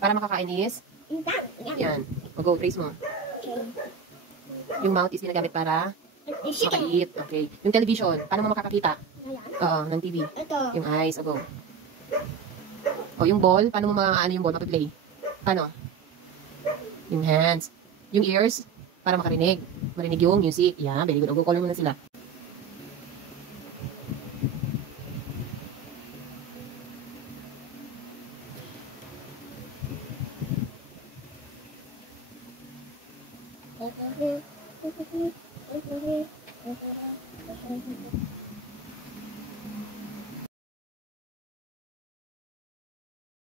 Para makakainis. Yan. Mag-go, trace mo. Yung mouth is ginagamit para maka-eat. Okay. Yung television, paano mo makakakita? Ng TV. Yung eyes, go. O, yung ball, paano mo ano yung ball, mapi-play? Paano? Yung hands. Yung ears, para makarinig. Marinig yung music. Yan, very good. O, go, color mo na sila.